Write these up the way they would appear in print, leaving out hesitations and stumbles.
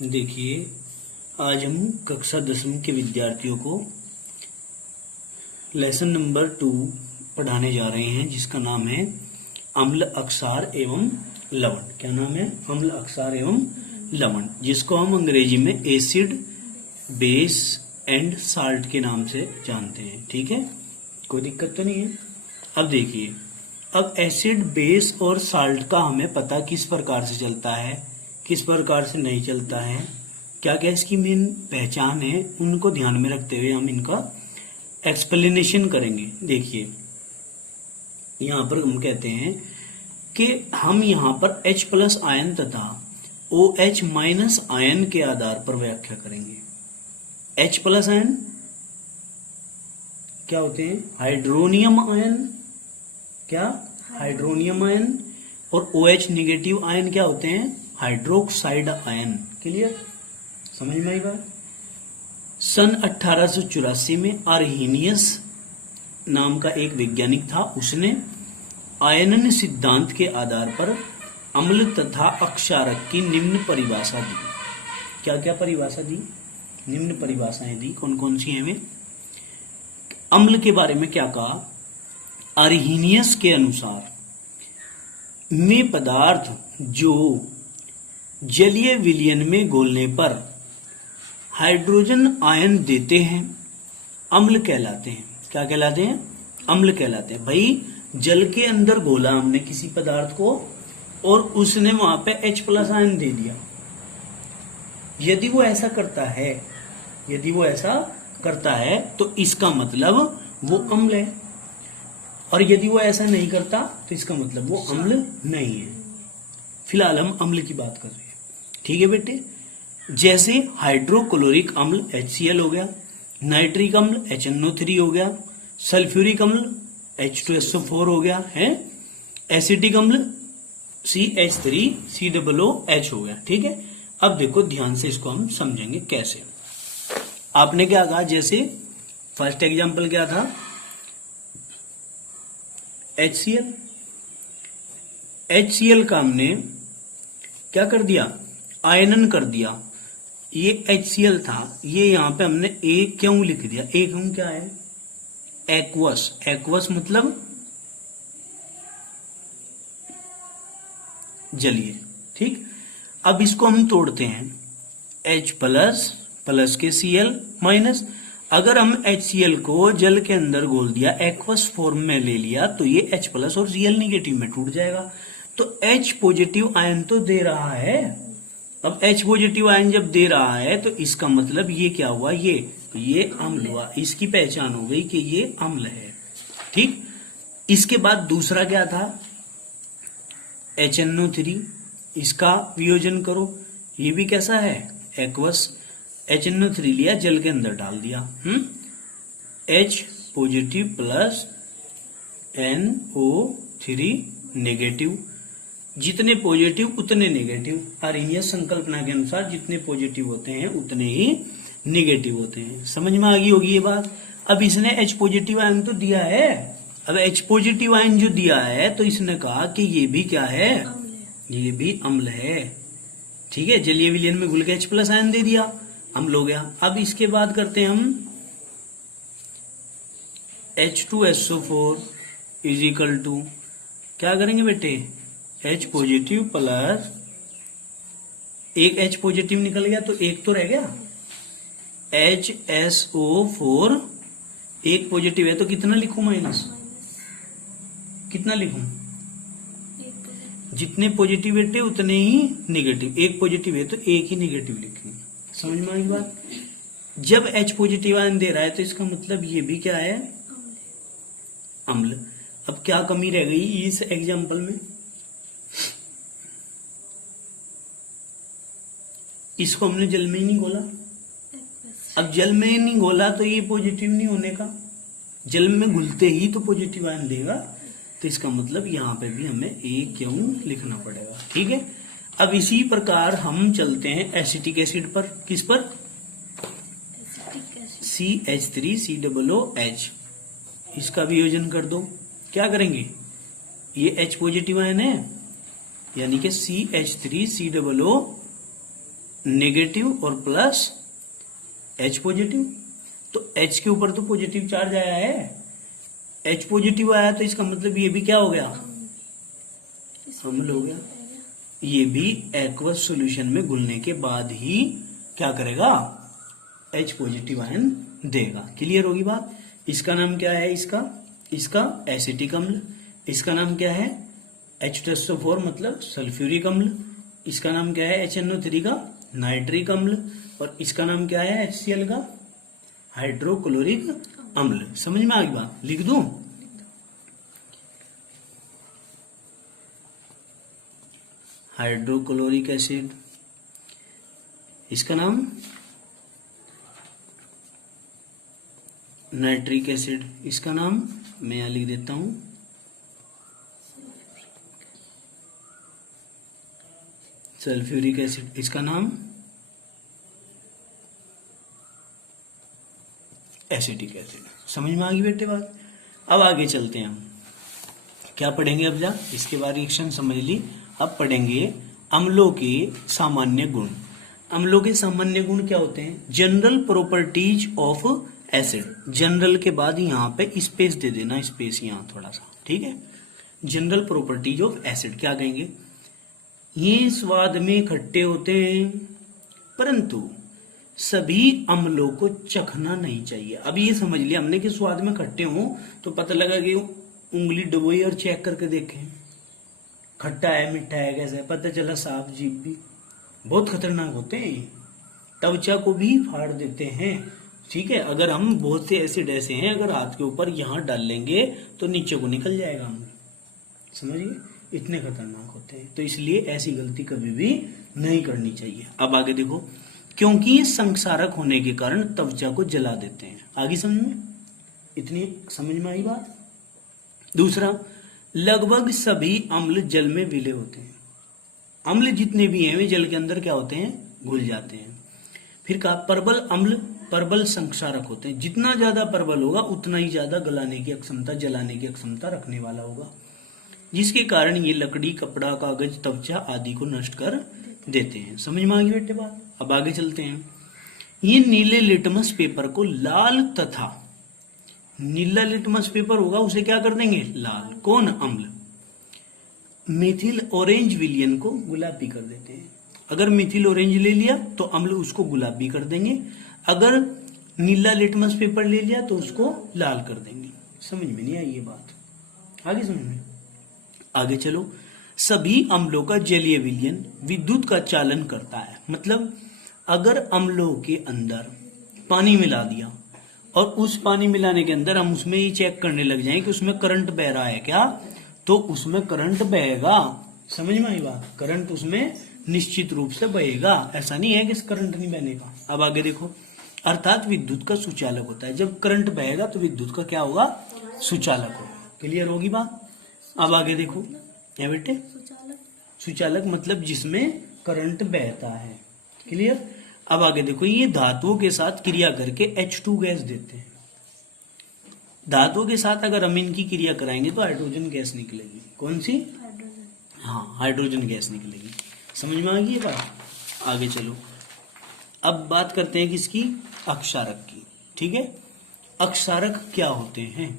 देखिए, आज हम कक्षा 10वीं के विद्यार्थियों को लेसन नंबर 2 पढ़ाने जा रहे हैं, जिसका नाम है अम्ल, अक्षार एवं लवण। क्या नाम है? अम्ल, अक्षार एवं लवण, जिसको हम अंग्रेजी में एसिड, बेस एंड साल्ट के नाम से जानते हैं। ठीक है, कोई दिक्कत तो नहीं है। अब देखिए, अब एसिड, बेस और साल्ट का हमें पता किस प्रकार से चलता है, किस प्रकार से नहीं चलता है, क्या क्या इसकी मेन पहचान है, उनको ध्यान में रखते हुए हम इनका एक्सप्लेनेशन करेंगे। देखिए, यहां पर हम कहते हैं कि हम यहां पर H प्लस आयन तथा OH माइनस आयन के आधार पर व्याख्या करेंगे। H प्लस आयन क्या होते हैं? Hydronium ion. क्या? Hydronium ion. और OH निगेटिव आयन क्या होते हैं? Hydroxide ion. क्लियर? समझ में आई बात? सन 1884 में आर्हेनियस नाम का एक वैज्ञानिक था, उसने आयनन सिद्धांत के आधार पर अम्ल तथा अक्षारक की निम्न परिभाषा दी। क्या क्या परिभाषा दी? निम्न परिभाषाएं दी। कौन कौन सी हैं वे? अम्ल के बारे में क्या कहा? आर्हेनियस के अनुसार में पदार्थ जो जलीय विलयन में घोलने पर हाइड्रोजन आयन देते हैं अम्ल कहलाते हैं। क्या कहलाते हैं? अम्ल कहलाते हैं। भाई, जल के अंदर घोला हमने किसी पदार्थ को और उसने वहां पे H प्लस आयन दे दिया। यदि वो ऐसा करता है तो इसका मतलब वो अम्ल है, और यदि वो ऐसा नहीं करता तो इसका मतलब वो अम्ल नहीं है। फिलहाल हम अम्ल की बात कर रहे हैं। ठीक है बेटे, जैसे हाइड्रोक्लोरिक अम्ल HCl हो गया, नाइट्रिक अम्ल HNO3 हो गया, सल्फ्यूरिक अम्ल H2SO4 हो गया है, एसिटिक अम्ल CH3COOH हो गया। ठीक है, अब देखो ध्यान से, इसको हम समझेंगे कैसे। आपने क्या कहा? जैसे फर्स्ट एग्जांपल क्या था? HCl का हमने क्या कर दिया? आयनन कर दिया। ये HCl था, ये यहां पे हमने A क्यों लिख दिया? A क्यों क्या है? एक्वस। एक्वस मतलब जलीय। ठीक, अब इसको हम तोड़ते हैं। H प्लस प्लस के Cl माइनस। अगर हम HCl को जल के अंदर घोल दिया, एक्वस फॉर्म में ले लिया, तो ये H प्लस और Cl निगेटिव में टूट जाएगा। तो H पॉजिटिव आयन तो दे रहा है। अब H पॉजिटिव आयन जब दे रहा है तो इसका मतलब ये क्या हुआ? ये अम्ल हुआ। इसकी पहचान हो गई कि ये अम्ल है। ठीक, इसके बाद दूसरा क्या था? HNO3। इसका वियोजन करो, ये भी कैसा है? एक्वस। HNO3 लिया, जल के अंदर डाल दिया। H positive plus NO3 negative. जितने पॉजिटिव उतने नेगेटिव। आर्हेनियस संकल्पना के अनुसार जितने पॉजिटिव होते हैं उतने ही नेगेटिव होते हैं। समझ में आ गई होगी ये बात? अब इसने H पॉजिटिव आयन तो दिया है। अब H पॉजिटिव आयन जो दिया है तो इसने कहा कि ये भी क्या है? ये भी अम्ल है। ठीक है, जलीय विलयन में घुल के H प्लस आयन दे दिया, अम्ल हो गया। अब इसके बाद करते हैं हम H2SO4 इज इक्वल टू क्या करेंगे बेटे? H पॉजिटिव प्लस एक H पॉजिटिव निकल गया तो एक तो रह गया, HSO4। एक पॉजिटिव है तो कितना लिखूं? माइनस। कितना लिखूं? जितने पॉजिटिव बेटे उतने ही नेगेटिव। एक पॉजिटिव है तो एक ही नेगेटिव लिखेंगे। समझ में आई बात? जब H पॉजिटिव आयन दे रहा है तो इसका मतलब ये भी क्या है? अम्ल। अब क्या कमी रह गई इस एग्जांपल में? इसको हमने जल में ही नहीं घोला। अब जल में ही नहीं घोला तो ये पॉजिटिव नहीं होने का। जल में घुलते ही तो पॉजिटिव आयन देगा, तो इसका मतलब यहां पे भी हमें A क्यों लिखना पड़ेगा। ठीक है, अब इसी प्रकार हम चलते हैं एसिटिक एसिड पर। किस पर? CH3COOH। इसका वियोजन कर दो। क्या करेंगे? ये H पॉजिटिव आयन है, यानी कि CH3COOH नेगेटिव और प्लस H पॉजिटिव। तो H के ऊपर तो पॉजिटिव चार्ज आया है, H पॉजिटिव आया तो इसका मतलब ये भी क्या हो गया, अम्ल हो गया। ये भी एक्वस सॉल्यूशन में घुलने के बाद ही क्या करेगा, H पॉजिटिव आयन देगा। क्लियर होगी बात। इसका नाम क्या है, इसका एसिटिक अम्ल। इसका नाम क्या है, H+4 मतलब सल्फ्यूरिक अम्ल। इसका नाम क्या है, HNO3 का नाइट्रिक अम्ल। और इसका नाम क्या है, HCl का हाइड्रोक्लोरिक अम्ल। समझ में आ गई बात, लिख दूं। हाइड्रोक्लोरिक एसिड, इसका नाम नाइट्रिक एसिड, इसका नाम मैं यहां लिख देता हूं सल्फ्यूरिक एसिड, इसका नाम एसिटिक एसिड। समझ में आ गई बेटे बात। अब आगे चलते हैं, हम क्या पढ़ेंगे अब जा, इसके बाद रिएक्शन समझ ली। अब पढ़ेंगे अम्लों के सामान्य गुण। अम्लों के सामान्य गुण क्या होते हैं, general properties of acid. General के बाद यहां पे स्पेस दे देना, स्पेस यहां थोड़ा सा, ठीक है। जनरल प्रॉपर्टीज ऑफ एसिड क्या कहेंगे, ये स्वाद में खट्टे होते हैं परंतु सभी अम्लों को चखना नहीं चाहिए। अब ये समझ लिया हमने कि स्वाद में खट्टे हों तो पता लगा कि उंगली डुबोई और चेक करके देखें खट्टा है मीठा है कैसा है, पता चला साफ जीभ भी बहुत खतरनाक होते हैं, त्वचा को भी फाड़ देते हैं। ठीक है, अगर हम बहुत से एसिड ऐसे हैं अगर हाथ के ऊपर यहां डाल लेंगे तो नीचे को निकल जाएगा अम्ल, समझिए इतने खतरनाक होते हैं। तो इसलिए ऐसी गलती कभी भी नहीं करनी चाहिए। अब आगे देखो, क्योंकि संक्षारक होने के कारण त्वचा को जला देते हैं। आगे समझ में, इतनी समझ में आई बात। दूसरा, लगभग सभी अम्ल जल में विलय होते हैं। अम्ल जितने भी हैं वे जल के अंदर क्या होते हैं, घुल जाते हैं। फिर कहा प्रबल अम्ल प्रबल संक्षारक होते हैं। जितना ज्यादा प्रबल होगा उतना ही ज्यादा गलाने की अक्षमता, जलाने की अक्षमता रखने वाला होगा, जिसके कारण ये लकड़ी, कपड़ा, कागज, त्वचा आदि को नष्ट कर देते हैं। समझ में आ गई बेटे बात। अब आगे चलते हैं। ये नीले लिटमस पेपर को लाल तथा, नीला लिटमस पेपर होगा उसे क्या कर देंगे, लाल। कौन, अम्ल। मिथिल ऑरेंज विलियन को गुलाबी कर देते हैं। अगर मिथिल ऑरेंज ले लिया तो अम्ल उसको गुलाबी कर देंगे, अगर नीला लिटमस पेपर ले लिया तो उसको लाल कर देंगे। समझ में नहीं आई ये बात, आगे समझ में। आगे चलो, सभी अम्लों का जलीय विलयन विद्युत का चालन करता है। मतलब अगर अम्लों के अंदर पानी मिला दिया और उस पानी मिलाने के अंदर हम उसमें ही चेक करने लग जाएं कि उसमें करंट बह रहा है क्या, तो उसमें करंट बहेगा। समझ में आई बात, करंट उसमें निश्चित रूप से बहेगा, ऐसा नहीं है कि करंट नहीं बहने का। अब आगे देखो, अर्थात विद्युत का सुचालक होता है। जब करंट बहेगा तो विद्युत का क्या होगा, सुचालक होगा। क्लियर होगी बात। अब आगे देखो क्या बेटे, सुचालक मतलब जिसमें करंट बहता है। क्लियर। अब आगे देखो, ये धातुओं के साथ क्रिया करके H2 गैस देते हैं। धातुओं के साथ अगर हम इनकी क्रिया कराएंगे तो हाइड्रोजन गैस निकलेगी। कौन सी, हाँ हाइड्रोजन गैस निकलेगी। समझ में आ गई ये बात। आगे चलो, अब बात करते हैं किसकी, अक्षारक की। ठीक है, अक्षारक क्या होते हैं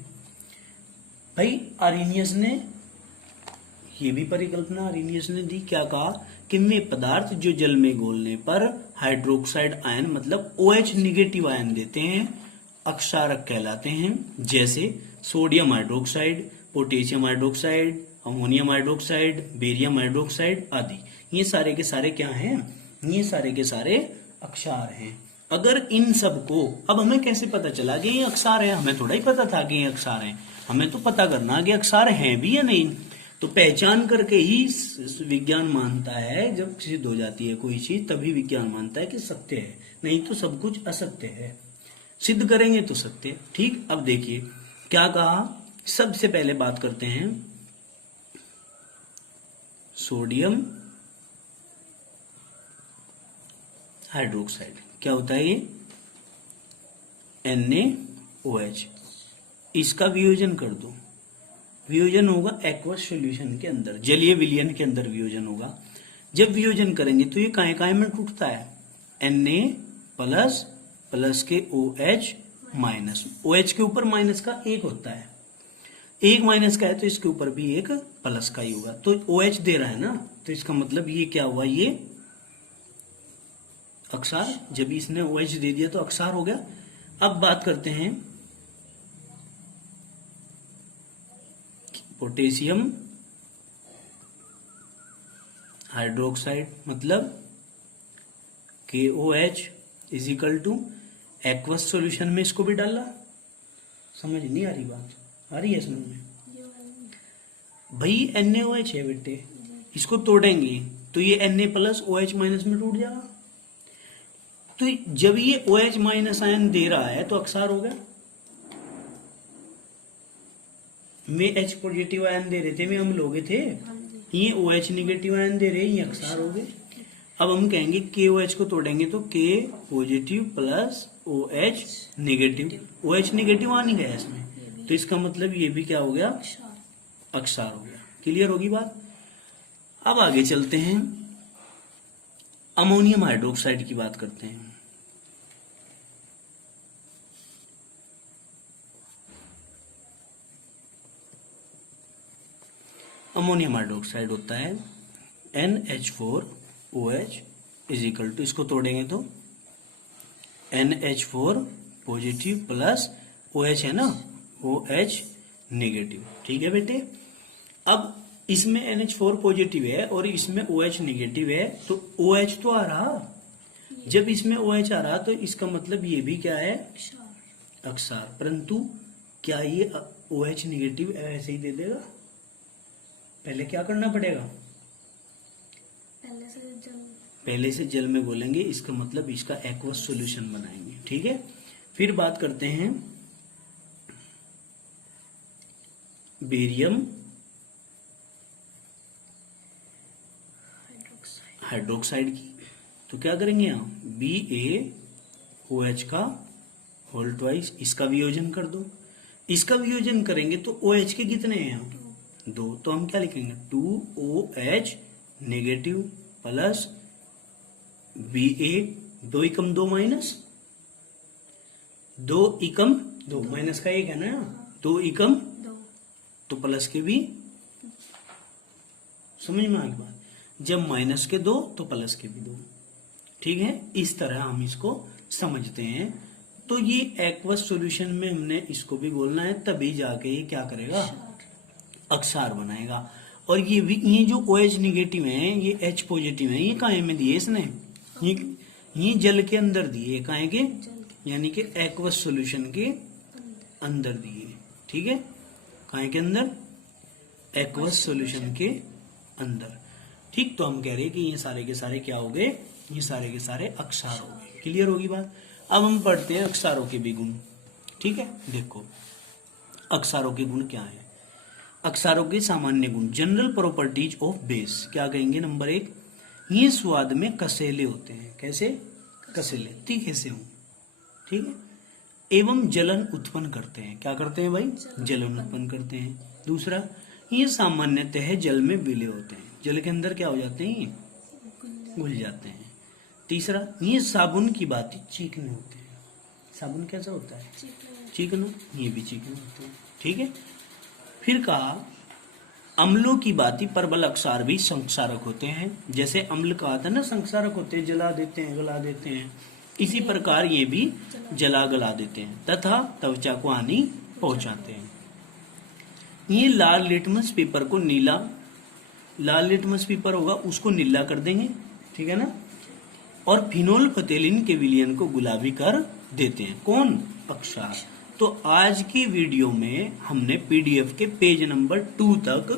भाई। आर्नियस ने ये भी परिकल्पना आर्नियस ने दी, क्या कहा कि वे पदार्थ जो जल में घोलने पर हाइड्रोक्साइड आयन मतलब OH निगेटिव आयन देते हैं अक्षारक कहलाते हैं। जैसे sodium hydroxide, potassium hydroxide, ammonium hydroxide, barium hydroxide आदि। ये सारे के सारे क्या हैं, ये सारे के सारे अक्षार हैं। अगर इन सब को, अब हमें कैसे पता चला कि ये अक्षार है, हमें थोड़ा ही पता था कि ये अक्षार हैं, हमें तो पता करना कि अक्षार हैं भी या नहीं। तो पहचान करके ही विज्ञान मानता है, जब सिद्ध हो जाती है कोई चीज तभी विज्ञान मानता है कि सत्य है, नहीं तो सब कुछ असत्य है। सिद्ध करेंगे तो सत्य। ठीक, अब देखिए क्या कहा। सबसे पहले बात करते हैं सोडियम हाइड्रोक्साइड। क्या होता है ये, NaOH। इसका वियोजन कर दो, वियोजन होगा एक्वस सॉल्यूशन के अंदर, जलीय विलयन के अंदर वियोजन होगा। जब वियोजन करेंगे तो ये काहे काहे में टूटता है, Na प्लस प्लस के OH माइनस, OH के ऊपर माइनस का एक होता है, एक माइनस का है तो इसके ऊपर भी एक प्लस का ही होगा। तो OH दे रहा है ना, तो इसका मतलब ये क्या हुआ, ये अक्षार। जब इसने OH दे दिया तो अक्षार हो गया। अब बात करते हैं पोटेशियम हाइड्रोक्साइड, मतलब KOH is equal two aqueous solution में इसको भी डाला। समझ नहीं आ रही बात, आ रही है समझ में? भाई NaOH है बेटे, इसको तोड़ेंगे तो ये Na प्लस OH माइनस में टूट जाएगा। तो जब ये OH माइनस आयन दे रहा है तो अक्षार हो गया। में H पॉजिटिव आयन दे रहे थे, में हम लोगे थे, ये OH निगेटिव आयन दे रहे हैं, ये अक्षार हो गए। अब हम कहेंगे KOH को तोड़ेंगे तो K positive plus OH negative, OH negative आ नहीं गया इसमें, तो इसका मतलब ये भी क्या हो गया, अक्षार हो गया। क्लियर होगी बात? अब आगे चलते हैं, अमोनियम हाइड्रोक्साइड की बात करते हैं। अमोनियम हाइड्रोक्साइड होता है NH4OH इज इक्वल टू, इसको तोड़ेंगे तो NH4 पॉजिटिव प्लस OH है ना, OH निगेटिव। ठीक है बेटे, अब इसमें NH4 पॉजिटिव है और इसमें OH निगेटिव है, तो OH तो आ रहा, जब इसमें OH आ रहा तो इसका मतलब ये भी क्या है, अक्षार। परंतु क्या ये OH निगेटिव ऐसे ही दे देगा? पहले क्या करना पड़ेगा, पहले से जल में घोलेंगे, इसका मतलब इसका एक्वस सॉल्यूशन बनाएंगे। ठीक है, फिर बात करते हैं बेरियम हाइड्रोक्साइड की। तो क्या करेंगे यहाँ, BaOH का होल ट्वाइस, इसका वियोजन कर दो। इसका वियोजन करेंगे तो OH के कितने हैं यहाँ, 2, तो हम क्या लिखेंगे 2OH नेगेटिव प्लस Ba, 2 एकम 2 माइनस 2 एकम 2 माइनस का एक है ना, 2 एकम 2 तो प्लस के भी, समझ में आ गई बात? जब माइनस के 2 तो प्लस के भी 2। ठीक है, इस तरह हम इसको समझते हैं। तो ये एक्वस सॉल्यूशन में हमने इसको भी बोलना है, तभी जाके ये क्या करेगा, अक्षार बनाएगा। और ये जो OH निगेटिव है, ये H पॉजिटिव है, ये काहे में दिए इसने, ये जल के अंदर दिए, काहे के, यानी कि एक्वस सॉल्यूशन के अंदर दिए। ठीक है, काहे के अंदर, एक्वस सॉल्यूशन के अंदर। ठीक, तो हम कह रहे हैं कि ये सारे के सारे क्या हो गए, ये सारे के सारे अक्षार हो गए। क्लियर होगी बात? अब हम पढ़ते हैं अक्षारों के भी गुण। ठीक है, देखो अक्षारों के गुण क्या है। अक्षारों के सामान्य गुण, जनरल प्रॉपर्टीज ऑफ बेस, क्या कहेंगे, नंबर 1, ये स्वाद में कसेले होते हैं। कैसे, कसेले, तीखे से हों। ठीक है, एवं जलन उत्पन्न करते हैं। क्या करते हैं भाई, जलन उत्पन्न करते हैं। दूसरा, ये सामान्यतः जल में विलय होते हैं, जल के अंदर क्या हो जाते हैं, घुल जाते हैं। तीसरा, ये साबुन की भांति चीकने होते हैं। साबुन कैसा होता है, चिकना, ये भी चिकना होते हैं। ठीक है, फिर कहा अम्लों की भांति प्रबल अक्षार भी संक्षारक होते हैं। जैसे अम्ल कहा था ना, संक्षारक होते हैं, जला देते हैं, गला देते हैं, इसी प्रकार ये भी जला गला देते हैं तथा त्वचा को हानि पहुंचाते हैं। ये लाल लिटमस पेपर को नीला, लाल लिटमस पेपर होगा उसको नीला कर देंगे। ठीक है ना, और फिनोल फतेलिन के विलयन को गुलाबी कर देते हैं। कौन, अक्षार। तो आज की वीडियो में हमने PDF के पेज नंबर 2 तक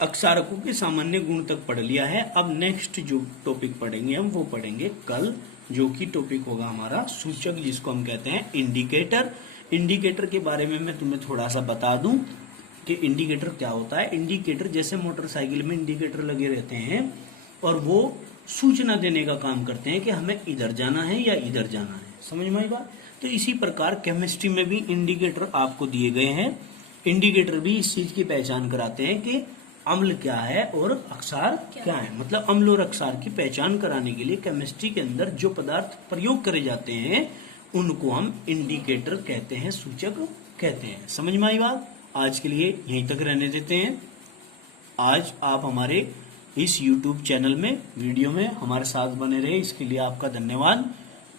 अक्षारकों के सामान्य गुण तक पढ़ लिया है। अब नेक्स्ट जो टॉपिक पढ़ेंगे हम वो पढ़ेंगे कल, जो कि टॉपिक होगा हमारा सूचक, जिसको हम कहते हैं इंडिकेटर। इंडिकेटर के बारे में मैं तुम्हें थोड़ा सा बता दूं कि इंडिकेटर क्या होता है। इंडिकेटर जैसे मोटरसाइकिल में इंडिकेटर लगे रहते हैं और वो सूचना देने का काम करते हैं कि हमें इधर जाना है या इधर जाना है। समझ में आई बात? तो इसी प्रकार केमिस्ट्री में भी इंडिकेटर आपको दिए गए हैं। इंडिकेटर भी इस चीज की पहचान कराते हैं कि अम्ल क्या है और अक्षार क्या है। मतलब अम्ल और अक्षार की पहचान कराने के लिए केमिस्ट्री के अंदर जो पदार्थ प्रयोग करे जाते हैं उनको हम इंडिकेटर कहते हैं, सूचक कहते हैं। समझ में आई बात? आज के लिए यहीं तक रहने देते हैं। आज आप हमारे इस YouTube चैनल में वीडियो में हमारे साथ बने रहे, इसके लिए आपका धन्यवाद।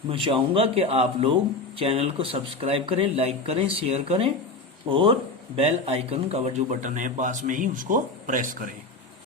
मैं चाहूंगा कि आप लोग चैनल को सब्सक्राइब करें, लाइक करें, शेयर करें और बेल आइकन का जो बटन है पास में ही उसको प्रेस करें।